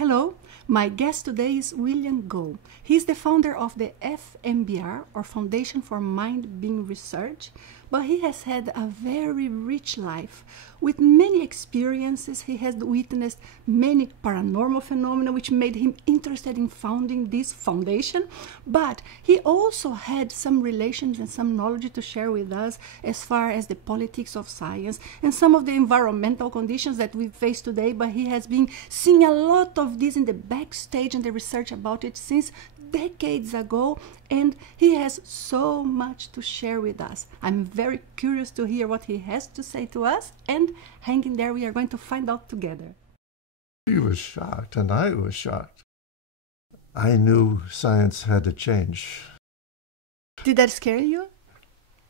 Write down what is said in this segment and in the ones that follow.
Hello, my guest today is Bill Gough. He's the founder of the FMBR, or Foundation for Mind-Being Research, but he has had a very rich life. With many experiences, he has witnessed many paranormal phenomena, which made him interested in founding this foundation. But he also had some relations and some knowledge to share with us as far as the politics of science and some of the environmental conditions that we face today. But he has been seeing a lot of this in the backstage and the research about it since decades ago, and he has so much to share with us. I'm very curious to hear what he has to say to us, and hanging there, we are going to find out together. He was shocked, and I was shocked. I knew science had to change. Did that scare you?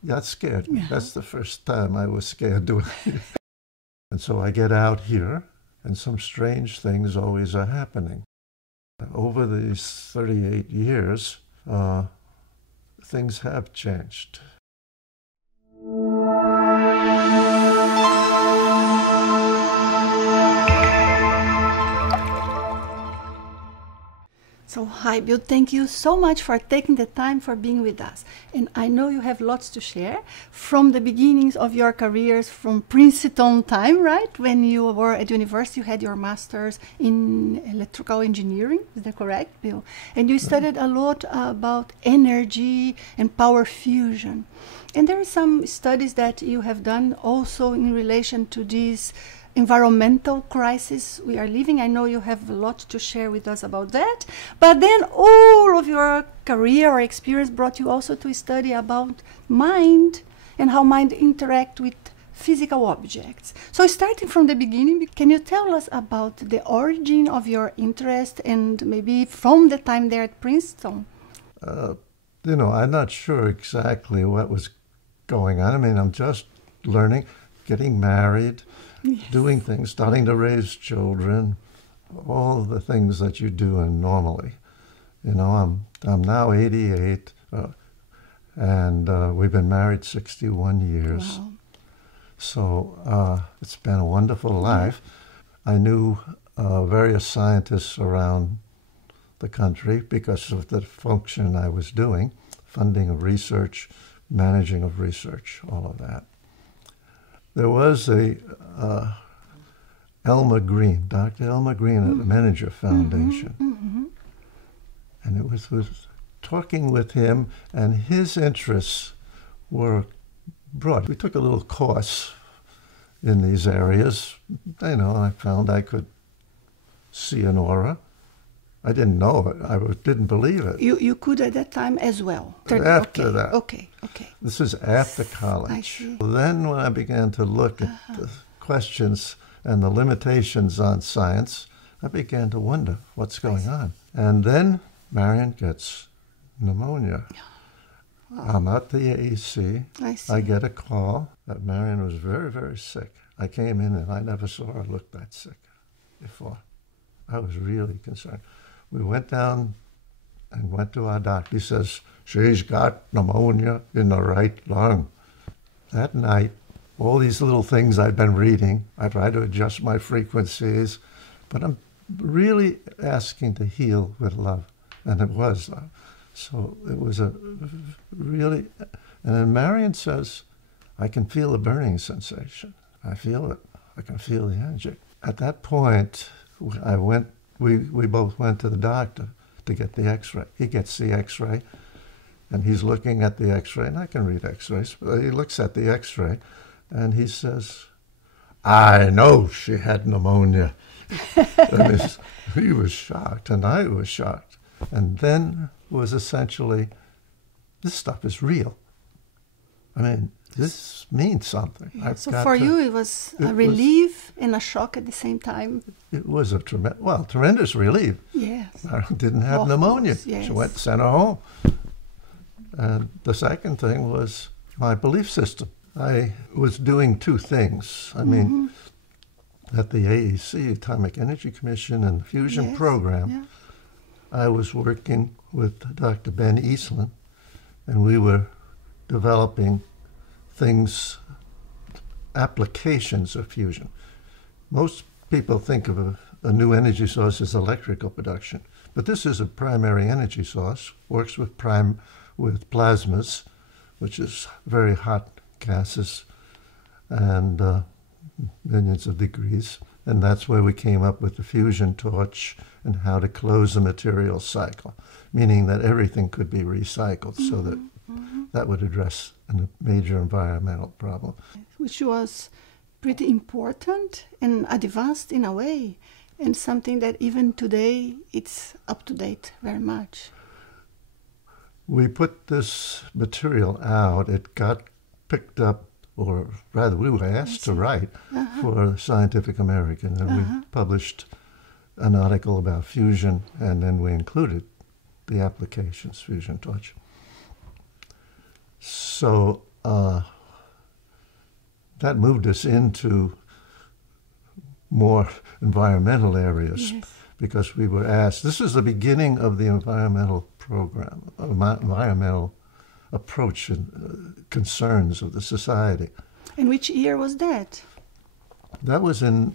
That scared me. That's the first time I was scared doing it. And so I get out here, and some strange things always are happening. Over these 38 years, things have changed. So, hi Bill, thank you so much for taking the time for being with us. And I know you have lots to share from the beginnings of your careers, from Princeton time, right? When you were at university, you had your master's in electrical engineering, is that correct, Bill? And you studied a lot about energy and power fusion. And there are some studies that you have done also in relation to these environmental crisis we are living. I know you have a lot to share with us about that, but then all of your career or experience brought you also to study about mind and how mind interact with physical objects. So starting from the beginning, can you tell us about the origin of your interest and maybe from the time there at Princeton? I'm not sure exactly what was going on. I mean, I'm just learning, getting married, doing things, starting to raise children, all the things that you do normally. I'm now 88, and we've been married 61 years. Wow. So it's been a wonderful life. I knew various scientists around the country because of the function I was doing, funding of research, managing of research, all of that. There was Elmer Green, Dr. Elmer Green at the Manager Foundation. And it was talking with him, and his interests were broad. We took a little course in these areas. I found I could see an aura. I didn't know it. I didn't believe it. You could at that time as well? After that. Okay. This is after college. I see. Then when I began to look at the questions and the limitations on science, I began to wonder what's going on. And then Marion gets pneumonia. Wow. I'm at the AEC. I get a call that Marion was very, very sick. I came in and I never saw her look that sick before. I was really concerned. We went down and went to our doctor. He says, she's got pneumonia in the right lung. That night, all these little things I've been reading, I tried to adjust my frequencies, but I'm really asking to heal with love. And it was love. So it was a really, and then Marion says, I can feel a burning sensation. I feel it. I can feel the energy. At that point, we both went to the doctor to get the x-ray. He gets the x-ray, and he's looking at the x-ray, and I can read x-rays, but he looks at the x-ray, and he says, I know she had pneumonia. And he was shocked, and I was shocked. And then was essentially, this stuff is real. I mean, this means something. So for you, it was a relief and a shock at the same time. It was a tremendous relief. Yes. I didn't have pneumonia. Yes. She sent her home. And the second thing was my belief system. I was doing two things. I mean, at the AEC, Atomic Energy Commission, and the Fusion Program, I was working with Dr. Ben Eastland, and we were developing applications of fusion. Most people think of a new energy source is electrical production. But this is a primary energy source, works with plasmas, which is very hot gases, and millions of degrees. And that's where we came up with the fusion torch and how to close the material cycle, meaning that everything could be recycled, so that that would address a major environmental problem. Which was pretty important and advanced in a way, and something that even today it's up to date very much. We put this material out, it got picked up, or rather we were asked to write for Scientific American, and we published an article about fusion, and then we included the applications, fusion torch. So that moved us into more environmental areas, because we were asked, this is the beginning of the environmental program, environmental approach and concerns of the society. And which year was that? That was in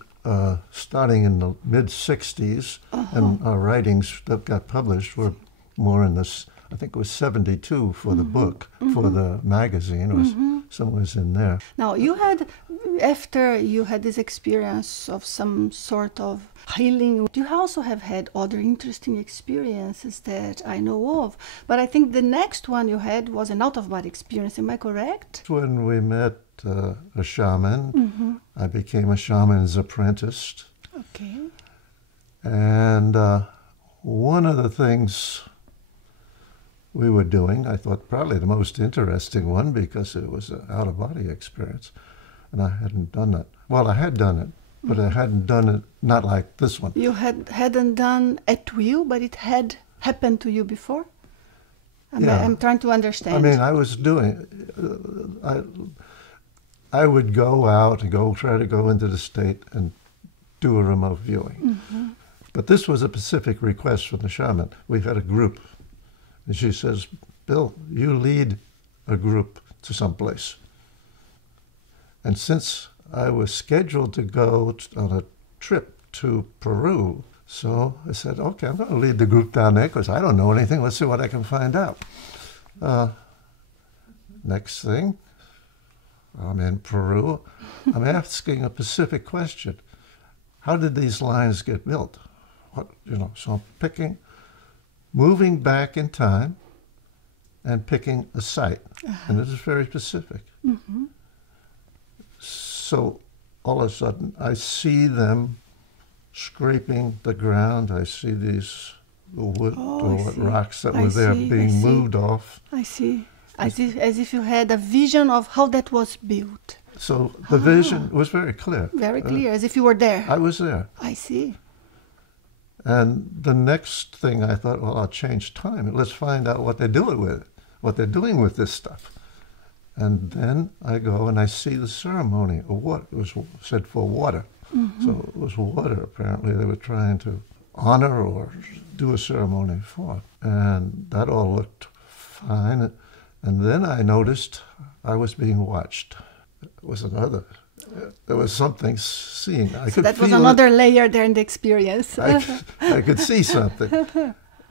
starting in the mid-'60s, and our writings that got published were more in this, I think it was 72 for the book, for the magazine, it was somewhere in there. Now, you had, after you had this experience of some sort of healing, you also have had other interesting experiences that I know of. But I think the next one you had was an out-of-body experience, am I correct? When we met a shaman, I became a shaman's apprentice. Okay. And one of the things we were doing, I thought probably the most interesting one, because it was an out-of-body experience, and I hadn't done it. Well, I had done it, but I hadn't done it not like this one. You hadn't done at will, but it had happened to you before? I'm trying to understand. I mean, I was doing, I would go out and try to go into the state and do a remote viewing. But this was a specific request from the shaman. We had a group, and she says, Bill, you lead a group to someplace. And since I was scheduled to go on a trip to Peru, so I said, okay, I'm going to lead the group down there because I don't know anything. Let's see what I can find out. Next thing, I'm in Peru. I'm asking a specific question. How did these lines get built? So I'm picking, moving back in time and picking a site. And this is very specific. So all of a sudden, I see them scraping the ground. I see these wood or rocks that were there being moved off. I see. As if you had a vision of how that was built. So the vision was very clear. Very clear, as if you were there. I was there. I see. And the next thing I thought, well, I'll change time. Let's find out what they're doing with it, what they're doing with this stuff. And then I go and I see the ceremony of what it was said for water. So it was water, apparently, they were trying to honor or do a ceremony for. And that all looked fine. And then I noticed I was being watched. There was something seeing. So that was another layer there in the experience. I could see something.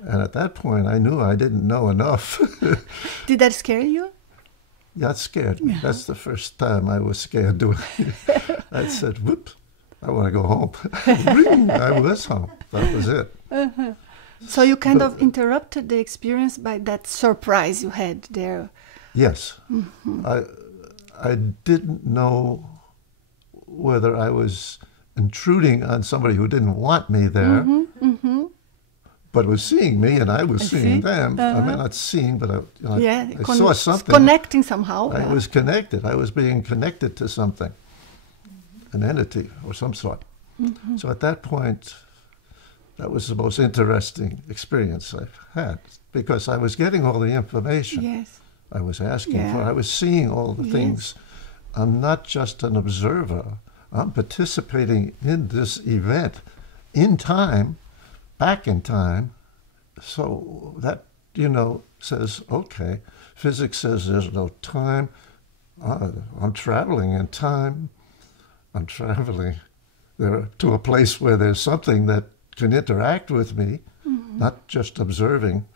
And at that point, I knew I didn't know enough. Did that scare you? Yeah, it scared me. That's the first time I was scared doing it. I said, whoops, I want to go home. I was home. That was it. So you kind of interrupted the experience by that surprise you had there. Yes. I didn't know whether I was intruding on somebody who didn't want me there, but was seeing me, and I was seeing them. I mean, not seeing, but I saw something. Connecting somehow. I was connected. I was being connected to something, an entity of some sort. So at that point, that was the most interesting experience I've had, because I was getting all the information I was asking for. I was seeing all the things. I'm not just an observer. I'm participating in this event in time, back in time. So that, says, okay, physics says there's no time. I'm traveling in time. I'm traveling there to a place where there's something that can interact with me, not just observing.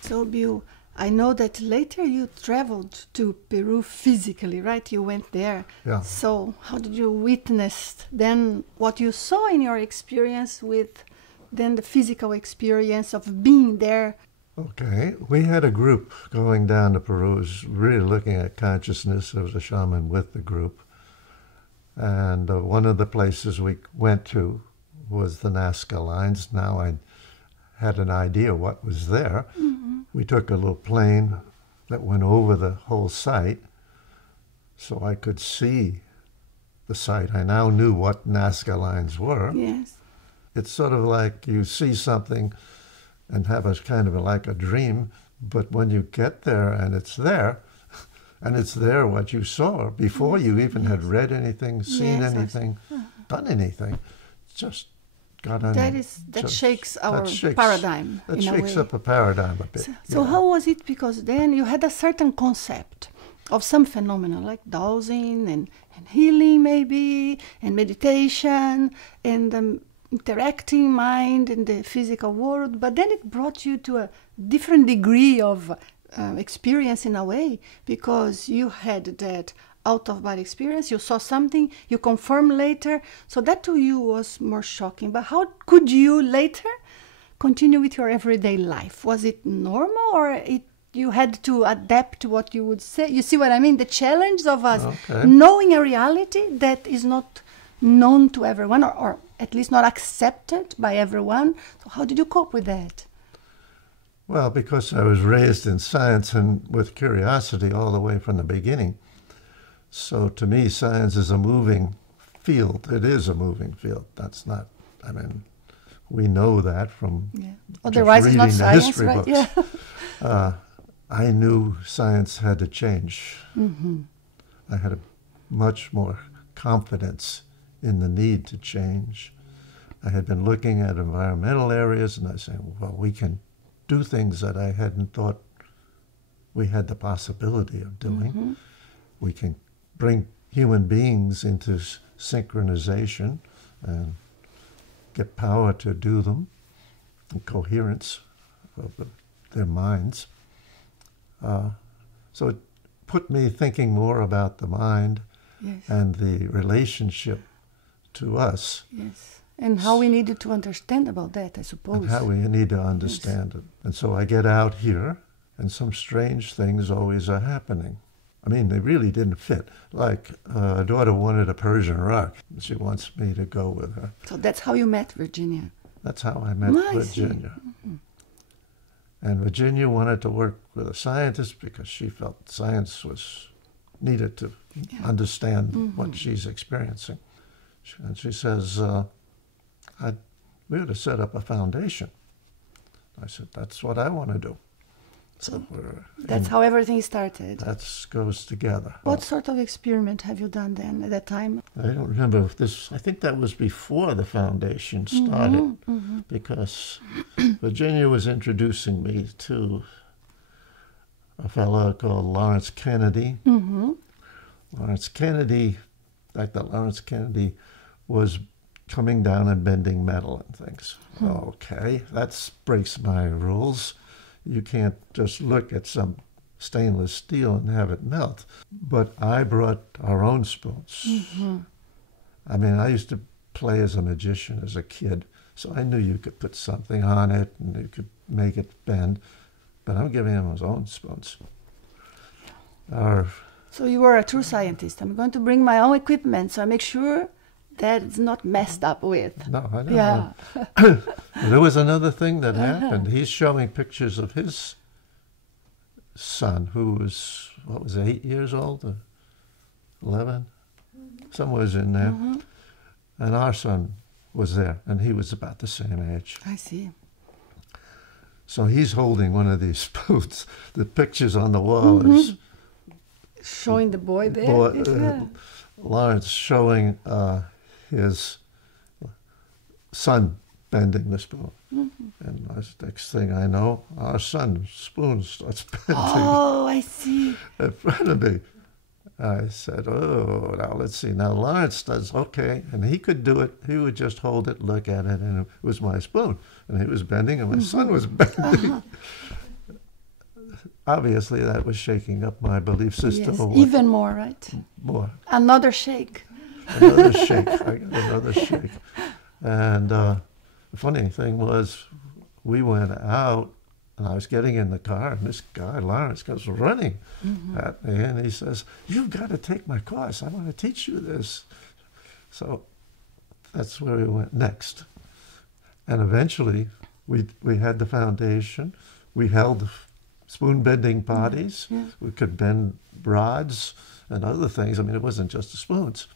So, Bill, I know that later you traveled to Peru physically, right? You went there. Yeah. So how did you witness then what you saw in your experience with then the physical experience of being there? Okay. We had a group going down to Peru. It was really looking at consciousness. There was a shaman with the group. And one of the places we went to was the Nazca lines. Now I had an idea what was there. We took a little plane that went over the whole site so I could see the site. I now knew what Nazca lines were. Yes. It's sort of like you see something and have a kind of like a dream, but when you get there and it's there what you saw before you even had read anything, seen anything, done anything, just got on. That shakes our paradigm in a way. That shakes up a paradigm a bit. So how was it? Because then you had a certain concept of some phenomena like dowsing and healing maybe, and meditation and interacting mind in the physical world, but then it brought you to a different degree of experience in a way, because you had that out-of-body experience, you saw something, you confirmed later, so that to you was more shocking. But how could you later continue with your everyday life? Was it normal, or you had to adapt to what you would say? You see what I mean? The challenge of us knowing a reality that is not known to everyone, or at least not accepted by everyone. So how did you cope with that? Well, because I was raised in science and with curiosity all the way from the beginning. So to me, science is a moving field. It is a moving field. That's not, I mean, we know that from otherwise it's not science, history right? books. Yeah. I knew science had to change. I had a much more confidence in the need to change. I had been looking at environmental areas, and I was saying, well, we can do things that I hadn't thought we had the possibility of doing. We can bring human beings into synchronization and get power to do them, and coherence of their minds. So it put me thinking more about the mind and the relationship to us. Yes, and how we needed to understand about that, I suppose. And how we need to understand it. And so I get out here, and some strange things always are happening. I mean, they really didn't fit. Like, a daughter wanted a Persian rug. She wants me to go with her. So that's how you met Virginia? That's how I met Virginia. And Virginia wanted to work with a scientist because she felt science was needed to understand what she's experiencing. And she says, we ought to set up a foundation. I said, that's what I want to do. So that's how everything started. That goes together. What sort of experiment have you done then at that time? I don't remember if this, I think that was before the foundation started, because Virginia was introducing me to a fellow called Lawrence Kennedy. Lawrence Kennedy, Dr. Lawrence Kennedy was coming down and bending metal and things. Okay, that breaks my rules. You can't just look at some stainless steel and have it melt. But I brought our own spoons. I mean, I used to play as a magician as a kid, so I knew you could put something on it and you could make it bend. But I'm giving him his own spoons. So you were a true scientist. I'm going to bring my own equipment, so I make sure that it's not messed up with. No, I know. Yeah. There was another thing that happened. He's showing pictures of his son, who was, 8 years old? Or 11? Somewhere's in there. And our son was there, and he was about the same age. I see. So he's holding one of these spoons. The pictures on the wall is... Showing the boy there? Lawrence showing his son bending the spoon. And the next thing I know, our son's spoon starts bending. Oh, I see. In front of me. I said, oh, now let's see. Now Lawrence does, okay, and he could do it. He would just hold it, look at it, and it was my spoon. And he was bending, and my son was bending. Obviously, that was shaking up my belief system. Yes, even more, right? More. Another shake. Another shake. I got another shake. And the funny thing was, we went out, and I was getting in the car, and this guy, Lawrence, goes running at me, and he says, you've got to take my course. I want to teach you this. So that's where we went next. And eventually, we had the foundation. We held spoon-bending parties. We could bend rods and other things. I mean, it wasn't just the spoons.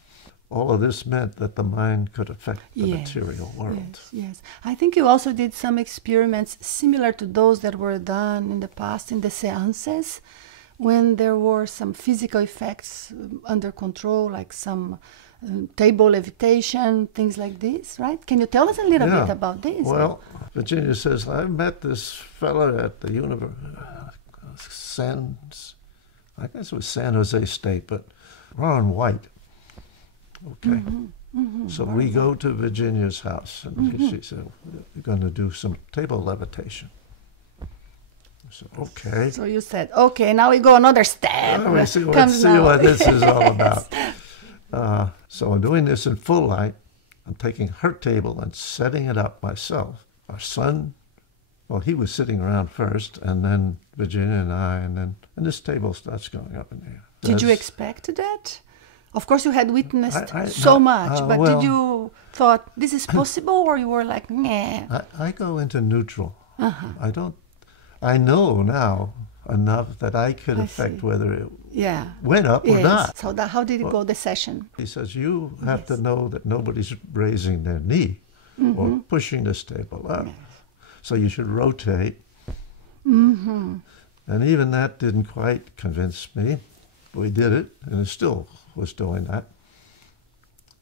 All of this meant that the mind could affect the material world. Yes. I think you also did some experiments similar to those that were done in the past in the seances, when there were some physical effects under control, like some table levitation, things like this, right? Can you tell us a little bit about this? Well, Virginia says, I met this fella at the I guess it was San Jose State, but Ron White. Okay. So we go to Virginia's house, and she said, we're going to do some table levitation. I said, okay. So you said, okay, now we go another step. Let's see what this is all about. So I'm doing this in full light. I'm taking her table and setting it up myself. Our son, well, he was sitting around first, and then Virginia and I, and this table starts going up in the air. Did you expect that? Of course, you had witnessed so much, but did you thought this is possible, or you were like, nah? I go into neutral. I know now enough that I could affect whether it went up or not. So how did it go, the session? He says, you have to know that nobody's raising their knee or pushing this table up. So you should rotate. And even that didn't quite convince me. We did it, and it still was doing that.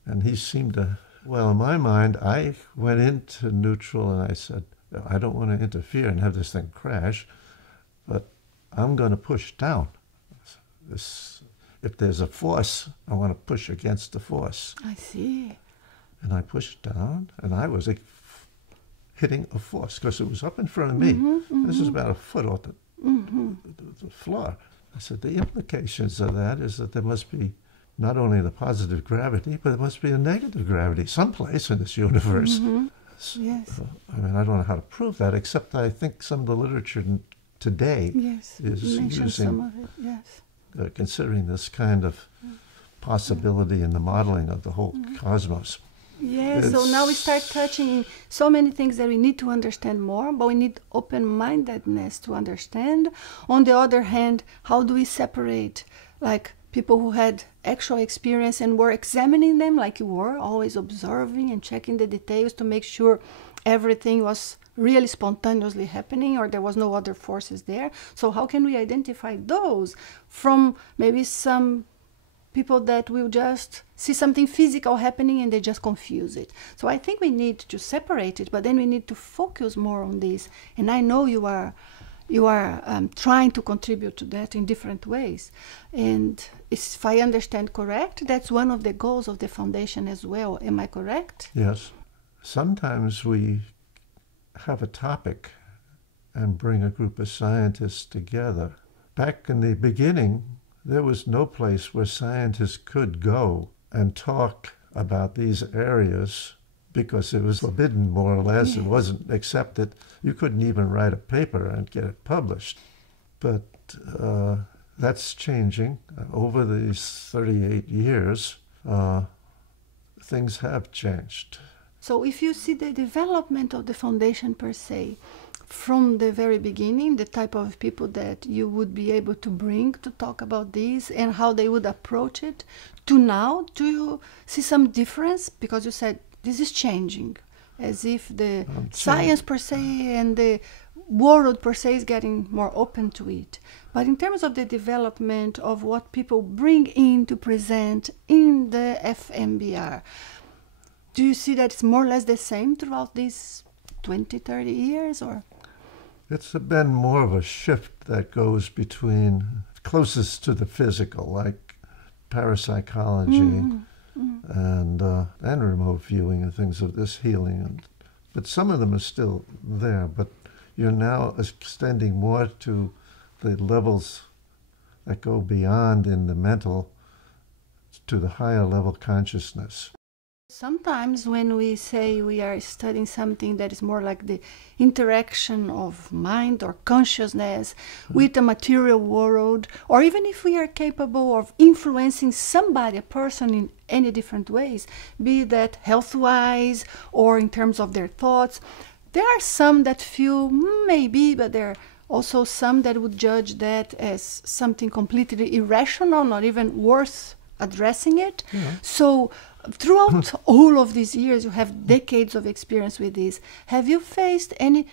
And he seemed to, well, in my mind, I went into neutral and I said, I don't want to interfere and have this thing crash, but I'm going to push down. If there's a force, I want to push against the force. I see. And I pushed down, and I was hitting a force because it was up in front of me. This is about a foot off the floor. I said, the implications of that is that there must be not only the positive gravity, but there must be a negative gravity someplace in this universe. Yes. I mean, I don't know how to prove that, except I think some of the literature today is using some of it. Considering this kind of possibility in the modeling of the whole cosmos. Yes, so now we start touching so many things that we need to understand more, but we need open-mindedness to understand. On the other hand, how do we separate, like, people who had actual experience and were examining them, like you were, always observing and checking the details to make sure everything was really spontaneously happening or there was no other forces there. So how can we identify those from maybe some people that will just see something physical happening and they just confuse it? So I think we need to separate it, but then we need to focus more on this. And I know you are trying to contribute to that in different ways. And if I understand correct, that's one of the goals of the foundation as well. Am I correct? Yes. Sometimes we have a topic and bring a group of scientists together. Back in the beginning, there was no place where scientists could go and talk about these areas because it was forbidden, more or less. It wasn't accepted. You couldn't even write a paper and get it published. But that's changing. Over these 38 years, things have changed. So if you see the development of the foundation per se, from the very beginning, the type of people that you would be able to bring to talk about this and how they would approach it, to now, do you see some difference? Because you said this is changing, as if the science per se and the world per se is getting more open to it. But in terms of the development of what people bring in to present in the FMBR, do you see that it's more or less the same throughout these 20, 30 years? Or it's been more of a shift that goes between closest to the physical, like parapsychology and remote viewing and things of this healing. But some of them are still there, but you're now extending more to the levels that go beyond in the mental to the higher level consciousness. Sometimes when we say we are studying something that is more like the interaction of mind or consciousness with the material world, or even if we are capable of influencing somebody, a person in any different ways, be that health-wise or in terms of their thoughts, there are some that feel maybe, but there are also some that would judge that as something completely irrational, not even worth addressing it. Yeah. So throughout all of these years, you have decades of experience with this. Have you faced any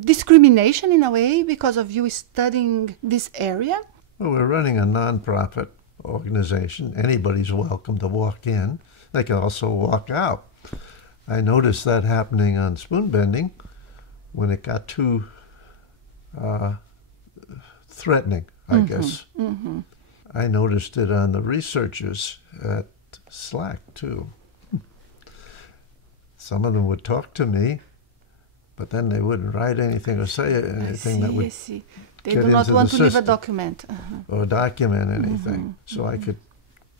discrimination in a way because of you studying this area? Well, we're running a non-profit organization. Anybody's welcome to walk in. They can also walk out. I noticed that happening on spoon bending when it got too threatening, I guess. Mm-hmm. I noticed it on the researchers at Slack, too. Some of them would talk to me, but then they wouldn't write anything or say anything that would They do not want to leave a document. Or document anything. So I could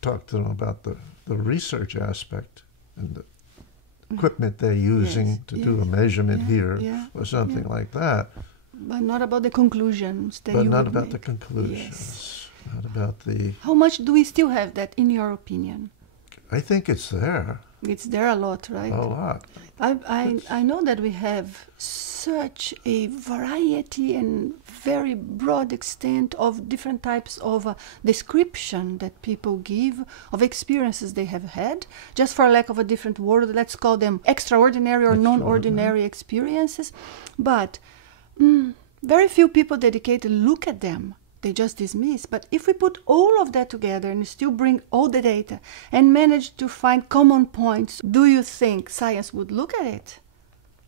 talk to them about the research aspect and the equipment they're using to do a measurement here or something like that. But not about the conclusions that you would not about make. The conclusions. Not about the... How much do we still have that, in your opinion? I think it's there. It's there a lot, right? A lot. I know that we have such a variety and very broad extent of different types of description that people give of experiences they have had. Just for lack of a different word, let's call them extraordinary or non-ordinary experiences. But very few people dedicated look at them. They just dismiss. But if we put all of that together and still bring all the data and manage to find common points, do you think science would look at it?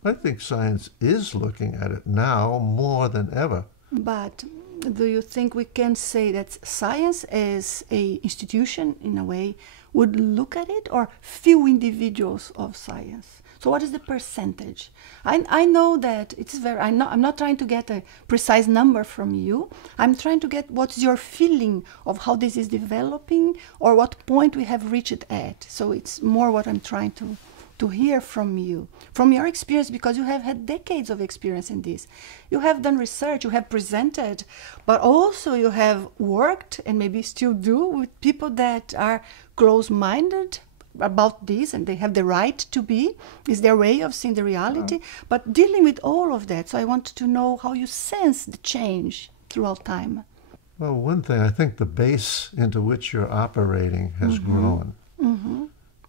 I think science is looking at it now more than ever. But do you think we can say that science as an institution, in a way, would look at it, or few individuals of science? So what is the percentage? I know that it's very, I'm not trying to get a precise number from you. I'm trying to get what's your feeling of how this is developing or what point we have reached at. So it's more what I'm trying to hear from you, from your experience, because you have had decades of experience in this. You have done research, you have presented, but also you have worked and maybe still do with people that are close-minded about this, and they have the right to be, is their way of seeing the reality, but dealing with all of that. So I want to know how you sense the change throughout time. Well, one thing, I think the base into which you're operating has grown.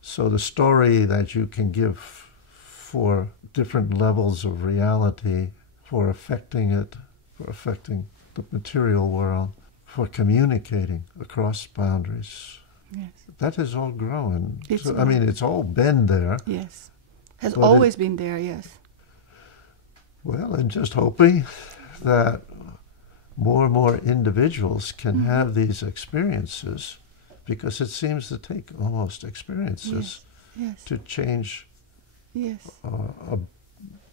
So the story that you can give for different levels of reality, for affecting it, for affecting the material world, for communicating across boundaries, that has all grown. So, I mean, it's all been there. Yes. Has always been there, yes. Well, I'm just hoping that more and more individuals can have these experiences, because it seems to take almost experiences to change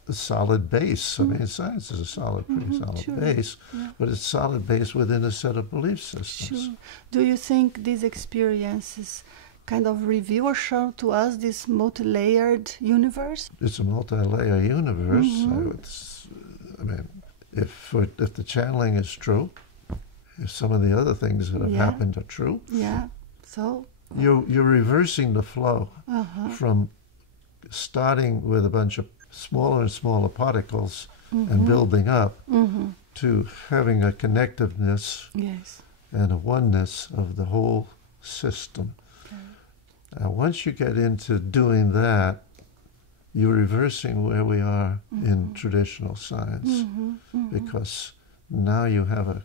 a solid base. I mean, science is a pretty solid base, but it's solid base within a set of belief systems. Sure. Do you think these experiences kind of reveal or show to us this multi-layered universe? It's a multi-layer universe. I mean, if the channeling is true, if some of the other things that have happened are true, so you're reversing the flow from starting with a bunch of smaller and smaller particles and building up to having a connectiveness and a oneness of the whole system. Now, once you get into doing that, you're reversing where we are in traditional science, because now you have a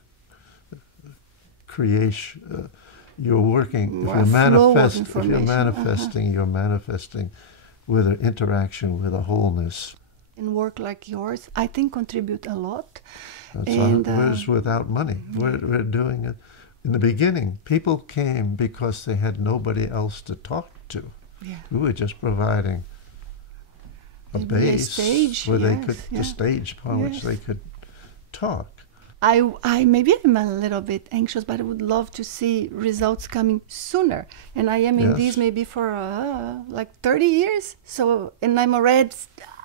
creation. You're working. If you're manifesting, you're manifesting with an interaction with a wholeness. And work like yours, I think, contribute a lot. That's where's without money. We're doing it in the beginning, people came because they had nobody else to talk to. Yeah. We were just providing a base stage, where they yes, could, yeah. the stage upon Yes. which they could talk. I maybe I'm a little bit anxious, but I would love to see results coming sooner. And I am in Yes. this maybe for like 30 years. So, and I'm already,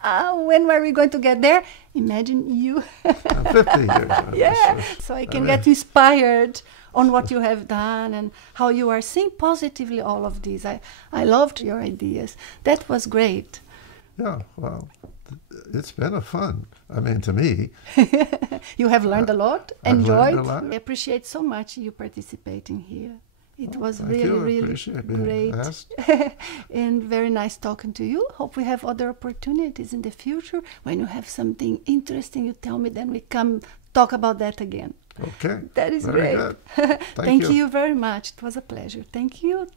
when were we going to get there? Imagine you. 50 years. Yeah, so I can get inspired on what you have done and how you are seeing positively all of this. I loved your ideas. That was great. Yeah, well, it's been a fun. I mean, to me. You have learned a lot, I've enjoyed. learned a lot. I appreciate so much you participating here. It was Thank really, you. I really appreciate being great. asked. And very nice talking to you. Hope we have other opportunities in the future. When you have something interesting, you tell me, then we come talk about that again. Okay. That is Very great. good. Thank you very much. It was a pleasure. Thank you.